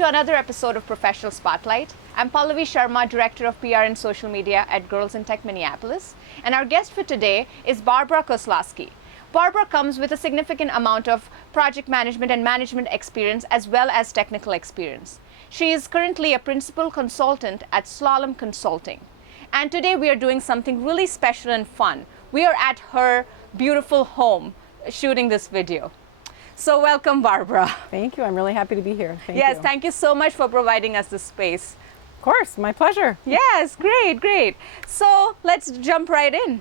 to another episode of Professional Spotlight. I'm Pallavi Sharma, Director of PR and Social Media at Girls in Tech Minneapolis, and our guest for today is Barbara Kosloski. Barbara comes with a significant amount of project management and management experience as well as technical experience. She is currently a principal consultant at Slalom Consulting. And today we are doing something really special and fun. We are at her beautiful home shooting this video. So welcome, Barbara. Thank you. I'm really happy to be here. Thank you so much for providing us this space. Of course, my pleasure. Yes, great. So let's jump right in.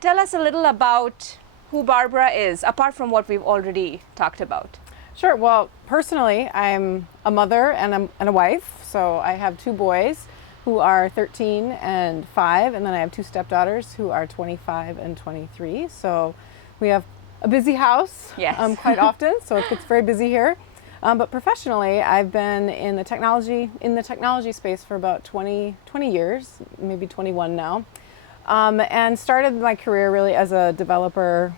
Tell us a little about who Barbara is, apart from what we've already talked about. Sure. Well, personally, I'm a mother and a wife. So I have two boys who are 13 and 5, and then I have two stepdaughters who are 25 and 23. So we have a busy house, yes. Quite often, so it gets very busy here. But professionally, I've been in the technology space for about 20 years, maybe 21 now, and started my career really as a developer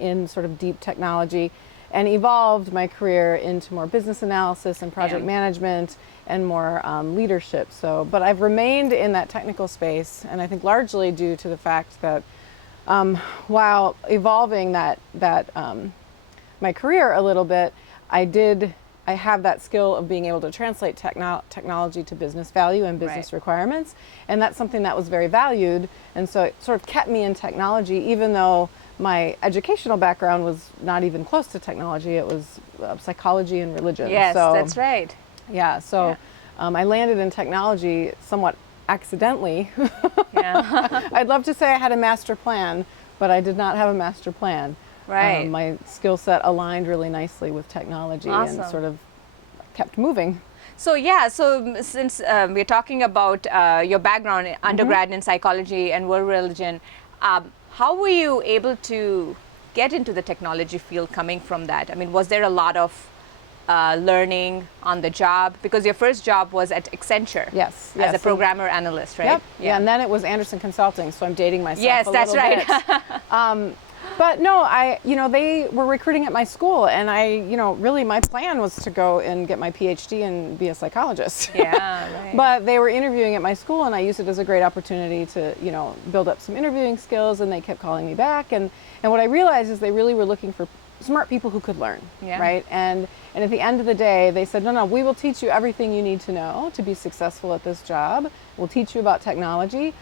in sort of deep technology, and evolved my career into more business analysis and project management and more leadership. But I've remained in that technical space, and I think largely due to the fact that while evolving my career a little bit, I have that skill of being able to translate technology to business value and business requirements, and that's something that was very valued, and so it sort of kept me in technology, even though my educational background was not even close to technology. It was psychology and religion. Yes, that's right. Yeah, so I landed in technology somewhat accidentally. I'd love to say I had a master plan, but I did not have a master plan. Right. My skill set aligned really nicely with technology and sort of kept moving. So since we're talking about your background, undergrad in psychology and world religion, how were you able to get into the technology field coming from that? I mean, was there a lot of learning on the job? Because your first job was at Accenture. Yes. As a programmer analyst, right? Yep. Yeah, and then it was Anderson Consulting, so I'm dating myself yes, a that's little right. bit. But no, they were recruiting at my school, and really my plan was to go and get my PhD and be a psychologist. Yeah, right. But they were interviewing at my school, and I used it as a great opportunity to, build up some interviewing skills, and they kept calling me back. And what I realized is they really were looking for smart people who could learn, right? And at the end of the day, they said, no, we will teach you everything you need to know to be successful at this job. We'll teach you about technology.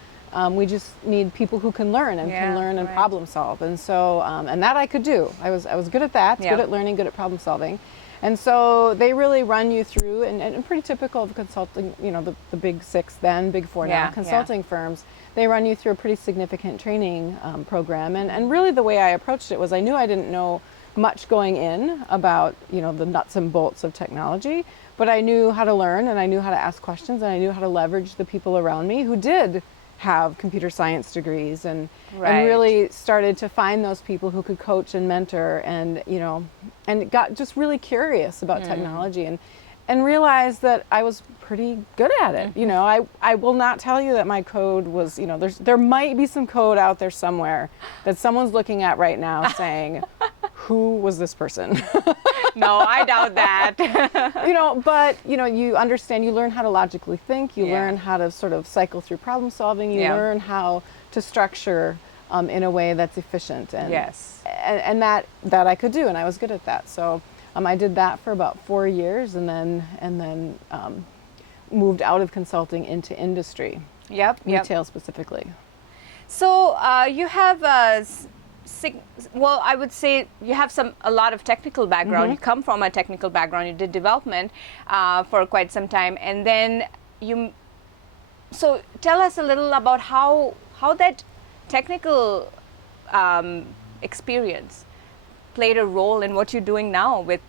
We just need people who can learn and problem solve. And so, and that I could do. I was good at that, good at learning, good at problem solving. And so they really run you through, and pretty typical of consulting, the big 6 then, big 4 now, consulting firms, they run you through a pretty significant training program. And really the way I approached it was I knew I didn't know much going in about, the nuts and bolts of technology, but I knew how to learn, and I knew how to ask questions, and I knew how to leverage the people around me who did have computer science degrees, and really started to find those people who could coach and mentor, and got just really curious about technology, and realized that I was pretty good at it. I will not tell you that my code was, there might be some code out there somewhere that someone's looking at right now saying, who was this person? No, I doubt that. But you understand, you learn how to logically think, you learn how to sort of cycle through problem solving, you learn how to structure in a way that's efficient, and that I could do, and I was good at that. So I did that for about 4 years, and then moved out of consulting into industry. Retail specifically. So you have I would say you have a lot of technical background. You come from a technical background. You did development for quite some time, and then So tell us a little about how that technical experience played a role in what you're doing now with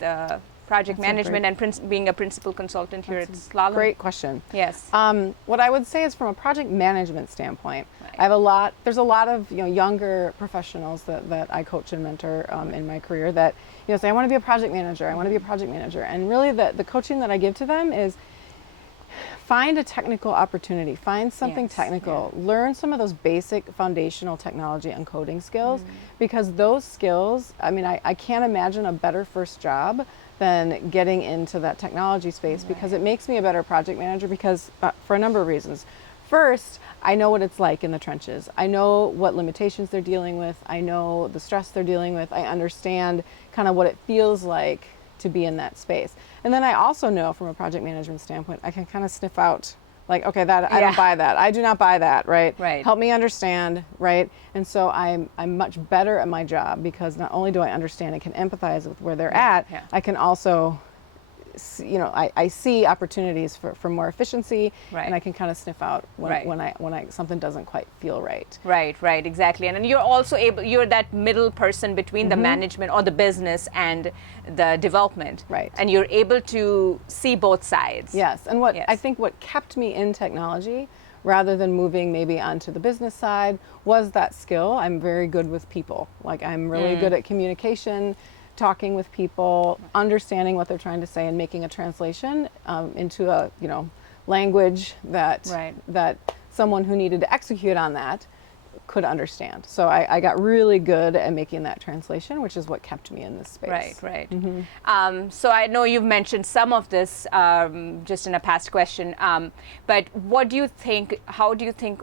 project management and being a principal consultant here at Slalom. Great question. Yes. What I would say is, from a project management standpoint, there's a lot of younger professionals that I coach and mentor in my career that say, I want to be a project manager, and really the coaching that I give to them is find a technical opportunity, find something technical, learn some of those basic foundational technology and coding skills, because those skills, I can't imagine a better first job than getting into that technology space, because it makes me a better project manager because for a number of reasons. First, I know what it's like in the trenches. I know what limitations they're dealing with. I know the stress they're dealing with. I understand kind of what it feels like to be in that space. And then I also know from a project management standpoint, I can kind of sniff out like, okay, that I don't buy that. I do not buy that, right? Help me understand, right? And so I'm much better at my job because not only do I understand and can empathize with where they're at, I can also, you know, I see opportunities for more efficiency, and I can kind of sniff out when something doesn't quite feel right. Right, exactly. And you're also you're that middle person between the management or the business and the development. Right. And you're able to see both sides. Yes, and I think what kept me in technology rather than moving maybe onto the business side was that skill. I'm very good with people. Like I'm really good at communication, talking with people, understanding what they're trying to say, and making a translation into a language that someone who needed to execute on that could understand. So I got really good at making that translation, which is what kept me in this space. Right. So I know you've mentioned some of this just in a past question, but what do you think? How do you think?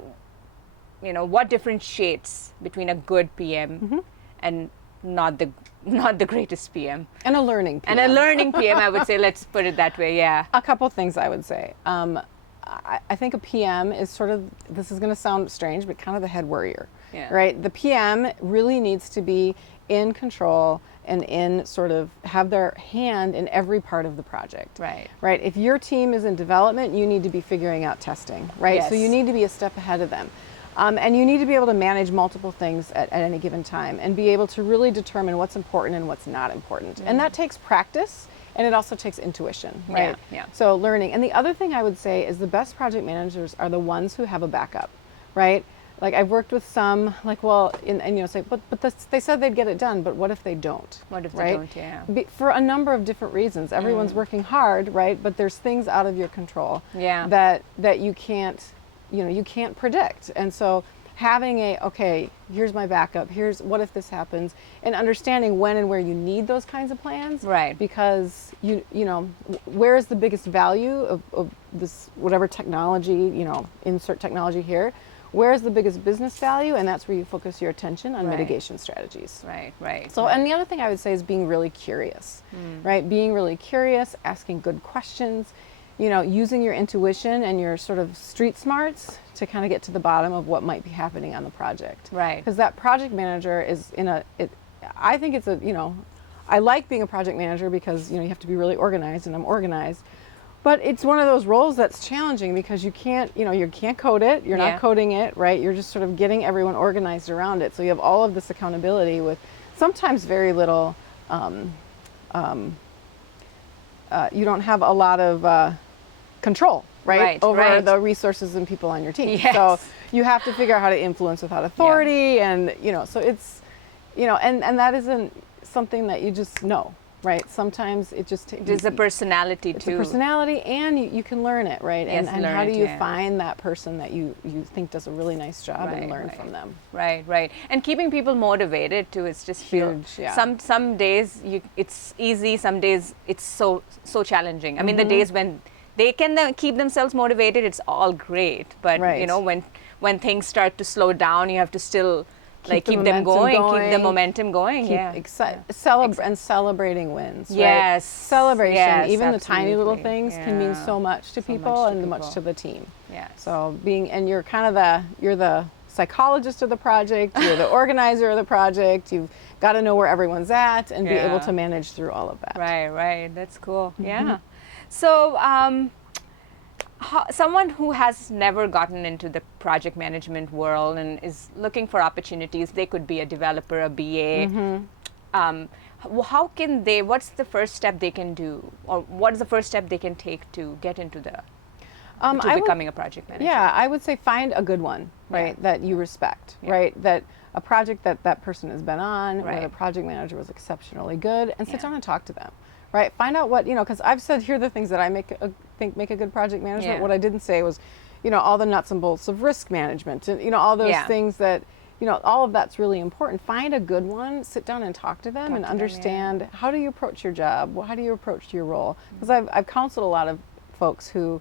What differentiates between a good PM and not the greatest PM. And a learning PM. And a learning PM, I would say, let's put it that way, yeah. A couple things I would say. I think a PM is sort of, this is going to sound strange, but kind of the head warrior, right? The PM really needs to be in control and in sort of have their hand in every part of the project. Right. If your team is in development, you need to be figuring out testing, right? Yes. So you need to be a step ahead of them. And you need to be able to manage multiple things at any given time and be able to really determine what's important and what's not important. And that takes practice, and it also takes intuition, right? Yeah. So learning. And the other thing I would say is the best project managers are the ones who have a backup, right? Like I've worked with some, like, well, say, but they said they'd get it done, but what if they don't? What if they don't, yeah. For a number of different reasons. Everyone's working hard, right? But there's things out of your control that you can't, you can't predict. And so having okay, here's my backup, here's what if this happens, and understanding when and where you need those kinds of plans. Right. Because where is the biggest value of this, whatever technology, insert technology here, where is the biggest business value? And that's where you focus your attention on mitigation strategies. Right. So, and the other thing I would say is being really curious, right? Being really curious, asking good questions, using your intuition and your sort of street smarts to kind of get to the bottom of what might be happening on the project. Right. Because that project manager is I think it's I like being a project manager because, you have to be really organized, and I'm organized. But it's one of those roles that's challenging because you can't code it, you're not coding it, right? You're just sort of getting everyone organized around it. So you have all of this accountability with sometimes very little, you don't have a lot of control, right? Over the resources and people on your team. Yes. So you have to figure out how to influence without authority, and so it's, and that isn't something that you just know. Right. Sometimes it just there's a personality it's too. A personality, and you can learn it, right? Yes, and how do you find that person that you think does a really nice job and learn from them? Right. And keeping people motivated too is just huge. Some days it's easy, some days it's so challenging. I mean, the days when they can keep themselves motivated, it's all great. But when things start to slow down, you have to still keep them going, keep the momentum going. And celebrating wins. Yes. Right? Celebration. Yes, even the tiny little things can mean so much to people and much to the team. Yes. So you're kind of you're the psychologist of the project, you're the organizer of the project, you've got to know where everyone's at and be able to manage through all of that. Right. That's cool. Yeah. So, someone who has never gotten into the project management world and is looking for opportunities, they could be a developer, a BA. How can what's the first step they can do, or what is the first step they can take to get into becoming a project manager? Yeah, I would say find a good one, right, that you respect, right, that a project that person has been on, where the project manager was exceptionally good, and sit down and talk to them. Right, find out what, because I've said here are the things that I think make a good project management. What I didn't say was, all the nuts and bolts of risk management and, all those things that, all of that's really important. Find a good one, sit down and talk to them and understand how do you approach your job? How do you approach your role? Because I've counseled a lot of folks who,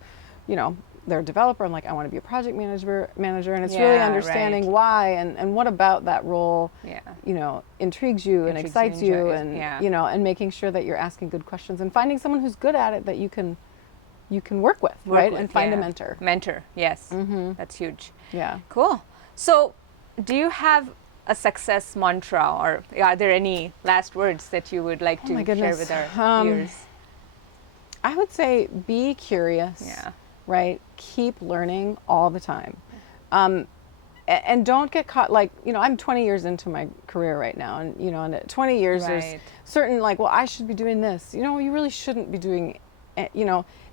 they're a developer and like, I want to be a project manager, and it's really understanding why and what about that role, intrigues you and excites you, and and making sure that you're asking good questions and finding someone who's good at it that you can work with, and find a mentor. Mentor, yes, that's huge. Yeah, cool. So, do you have a success mantra, or are there any last words that you would like to share with our viewers? I would say be curious. Yeah. Right? Keep learning all the time. And don't get caught, like, I'm 20 years into my career right now. And, and at 20 years, there's certain, like, well, I should be doing this. You really shouldn't be doing,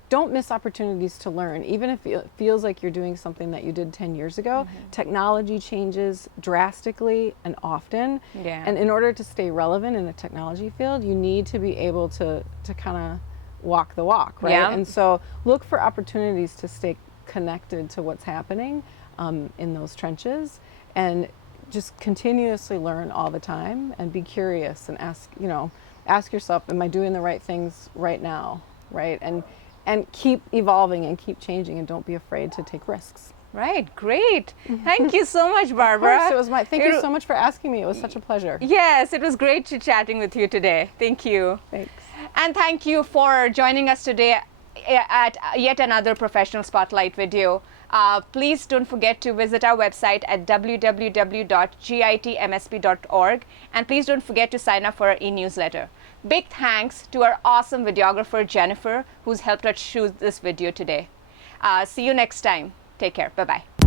don't miss opportunities to learn. Even if it feels like you're doing something that you did 10 years ago, technology changes drastically and often. Yeah. And in order to stay relevant in the technology field, you need to be able to kind of walk the walk, right? Yeah. And so look for opportunities to stay connected to what's happening in those trenches, and just continuously learn all the time and be curious and ask yourself, am I doing the right things right now, right? And keep evolving and keep changing, and don't be afraid to take risks. Right, great. Thank you so much, Barbara. Of course, thank you so much for asking me. It was such a pleasure. Yes, it was great chatting with you today. Thank you. Thanks. And thank you for joining us today at yet another Professional Spotlight video. Please don't forget to visit our website at www.gitmsp.org, and please don't forget to sign up for our e-newsletter. Big thanks to our awesome videographer, Jennifer, who's helped us shoot this video today. See you next time. Take care. Bye-bye.